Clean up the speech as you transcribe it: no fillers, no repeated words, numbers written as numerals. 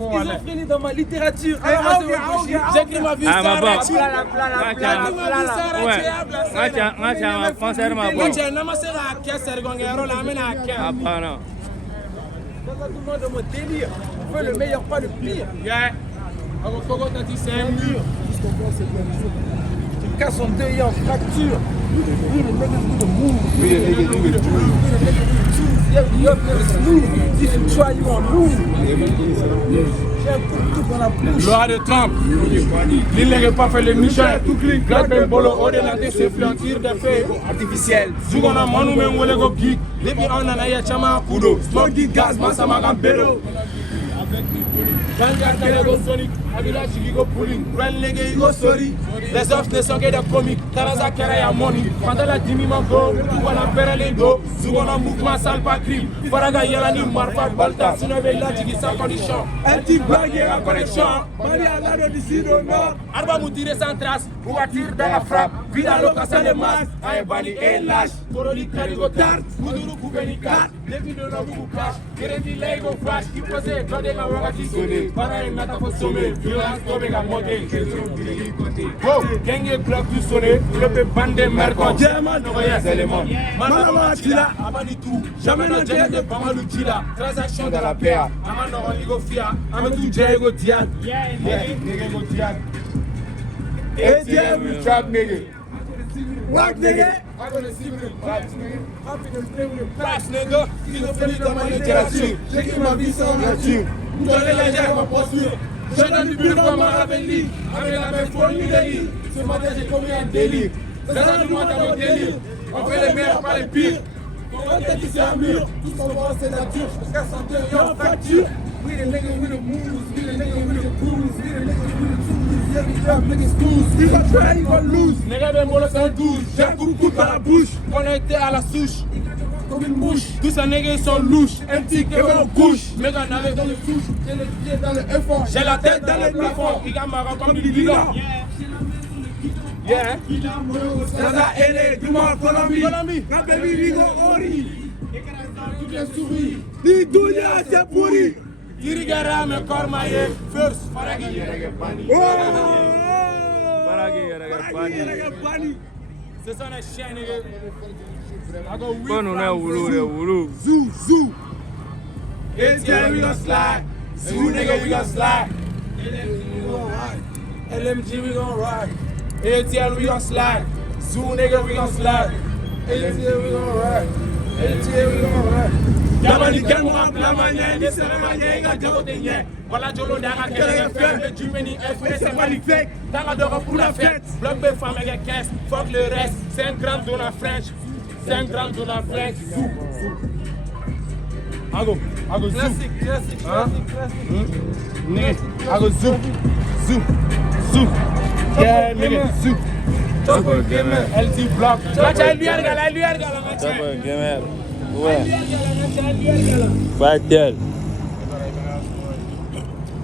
Ils ont freiné dans ma littérature. J'écris ma vie dans mon délire. On veut le meilleur, pas le pire. C'est un mur. Tu casses en deux et en fracture. We the niggas with the move. We the niggas with the move. Yeah, we up there smooth. If you try, you won't lose. J'ai un coup de coupe dans la bouche. Loi de Trump. L'île n'est pas fait les Michel. Glock ben bolo, ordinateur, c'est flantir de feu artificiel. Zugona manu men wole go geek. Depuis on en a ya chama kudo. Smoke the gas, massa magan bello. Ganja Telego Sonic, Avila Chigigo Pulling, Grand Legue Igo Sorry, les offres ne sont que des comiques, Taraza Keraya Money, pendant la Dimi Mango, tout va la Perelendo, Zugona Mouvement Salpa Crime, Faraga Yalani, Marfa Balta, Sinovella Chigi sans condition, un petit blague en connexion, Maria Lado d'ici au nord, Arba Moutire sans trace, Ouatir dans la frappe, Vida Locasan les masses, Aïbani et lâche, Koroli Karigo Tart, Mouduru Koubeni 4, Depuis de l'Obu Cash, Guérendi Lego Flash, qui posait, Godé la Wagati Sonné. Para une attaque au sommet, violence comme la montée. Oh, Genge Glock du sonné, le peu bandé mercant, diamant de rien élément. Manama Tila, Amanitou, jamais n'a jamais de Bamalou Tila. Transaction dans la paix, Amano Ligo Fia, Amadou Diego Dian. Diego Dian. Et Diego Trap nigga. What nigga? I'm gonna see with the props, nigga. I'm gonna play with the props, nigga. Ils ont fait dans ma littérature. J'écris ma vie sans nature. Vous donnez la gère, ma posture. Je donne du but comme ma Ravelli. Avec la même folie de lit. Ce matin, j'ai commis un délit. C'est ça du monde dans mon délire. On fait les meilleurs, pas les pires. On tête c'est un mur. Tout son bras, c'est nature. Jusqu'à 102 et en facture. We the nigga with the moves. We the nigga with the crews. We the nigga with the tools. Yeah, we drop niggas schools. You gon' try, you gon' lose. Nigga, ben bolo 112. J'ai un coup de coude dans la bouche. On a été à la souche. Comme une mouche, tous ces nègres sont louches, un petit que on couche. Méga navet dans le souche, j'ai les pieds dans le effort, j'ai la tête dans le plafond. Il a marre comme du bilan. Yeah. Zaza Ele, du monde Colombie. La baby Rigo Ori. Tout est souris. Di Dounia c'est pourri. Dirigara me cormaye first. Faragi yerege bani. Faragi yerege bani. C'est ça les chiens nègres. Bon, on a Wulu. Zoo. ATL, we gon' slide. Zoo, nigga, we gon' slide. LMG, we gon' ride. ATL, we gon' slide. Zoo, nigga, we gon' slide. ATL, we gon' ride. ATL, we gon' ride. Yamani gang mo apla manye, ni sele manye nga jago denye. Voilà Jolo Daga kele fait, du meni FS c'est magnifique. Tanga d'or pour la fête. Bloc de femme avec caisse, fuck le reste. 5 grammes de la French. 5 grammes de la French. Ago zoo. Classique. Nigga, Ago zoo. Yeah, nigga, zoo. LT block. Macha lui regala. Ouais. Pas tel.